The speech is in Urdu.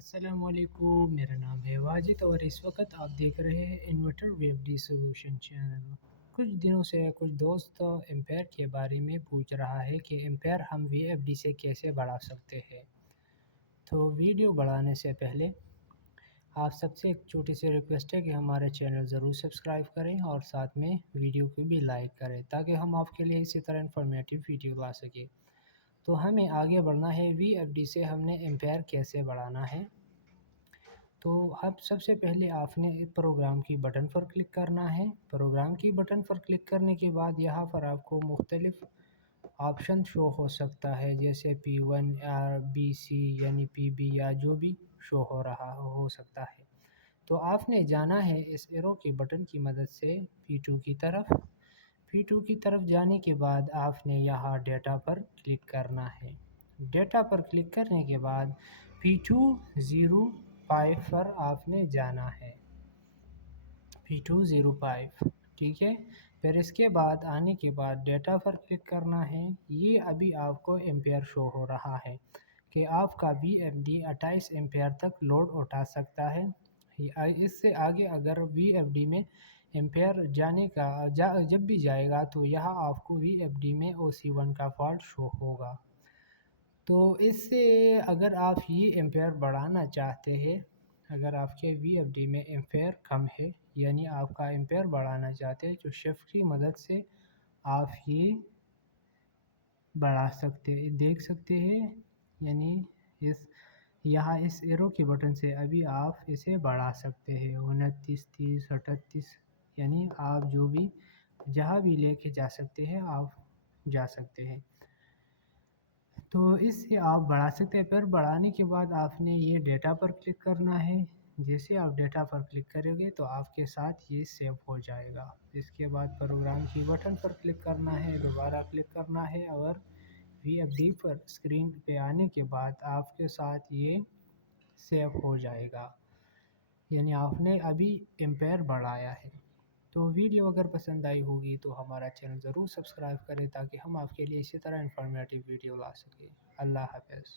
السلام علیکم، میرا نام ہے واجد اور اس وقت آپ دیکھ رہے ہیں انورٹر وی ایف ڈی سولوشن چینل۔ کچھ دنوں سے کچھ دوست امپیر کے بارے میں پوچھ رہا ہے کہ امپیر ہم وی ایف ڈی سے کیسے بڑھا سکتے ہیں۔ تو ویڈیو بڑھانے سے پہلے آپ سب سے ایک چھوٹی سی ریکویسٹ ہے کہ ہمارے چینل ضرور سبسکرائب کریں اور ساتھ میں ویڈیو کو بھی لائک کریں تاکہ ہم آپ کے لیے اسی طرح انفارمیٹیو ویڈیو لا سکیں۔ تو ہمیں آگے بڑھنا ہے، وی ایف ڈی سے ہم نے امپیر کیسے بڑھانا ہے۔ تو اب سب سے پہلے آپ نے پروگرام کی بٹن پر کلک کرنا ہے۔ پروگرام کی بٹن پر کلک کرنے کے بعد یہاں پر آپ کو مختلف آپشن شو ہو سکتا ہے، جیسے P1 یا BC یعنی PB یا جو بھی شو ہو سکتا ہے۔ تو آپ نے جانا ہے اس ایرو کے بٹن کی مدد سے P2 کی طرف۔ P2 کی طرف جانے کے بعد آپ نے یہاں ڈیٹا پر کلک کرنا ہے۔ ڈیٹا پر کلک کرنے کے بعد P205 پر آپ نے جانا ہے، P205 ٹھیک ہے۔ پھر اس کے بعد آنے کے بعد ڈیٹا پر کلک کرنا ہے۔ یہ ابھی آپ کو امپیر شو ہو رہا ہے کہ آپ کا وی ایف ڈی 28 امپیر تک لوڈ اٹھا سکتا ہے۔ اس سے آگے اگر وی ایف ڈی میں امپیر جب بھی جائے گا تو یہاں آپ کو وی ایف ڈی میں OC1 کا فالٹ شو ہوگا۔ تو اس سے اگر آپ یہ امپیر بڑھانا چاہتے ہیں، اگر آپ کے وی ایف ڈی میں امپیر کم ہے یعنی آپ کا امپیر بڑھانا چاہتے ہیں، تو شفٹ کی مدد سے آپ یہ بڑھا سکتے ہیں، دیکھ سکتے ہیں، یعنی یہاں اس ایرو کے بٹن سے ابھی آپ اسے بڑھا سکتے ہیں 29 30 38، یعنی آپ جو بھی جہاں بھی لے کے جا سکتے ہیں آپ جا سکتے ہیں۔ تو اس سے آپ بڑھا سکتے ہیں۔ پھر بڑھانے کے بعد آپ نے یہ ڈیٹا پر کلک کرنا ہے۔ جیسے آپ ڈیٹا پر کلک کریں گے تو آپ کے ساتھ یہ سیو ہو جائے گا۔ اس کے بعد پروگرام کی بٹن پر کلک کرنا ہے، دوبارہ کلک کرنا ہے اور وی ایف ڈی پر اسکرین پہ آنے کے بعد آپ کے ساتھ یہ سیو ہو جائے گا، یعنی آپ نے ابھی امپیر بڑھایا ہے۔ تو ویڈیو اگر پسند آئی ہوگی تو ہمارا چینل ضرور سبسکرائب کریں تاکہ ہم آپ کے لیے اسی طرح انفارمیٹیو ویڈیو لا سکیں۔ اللہ حافظ۔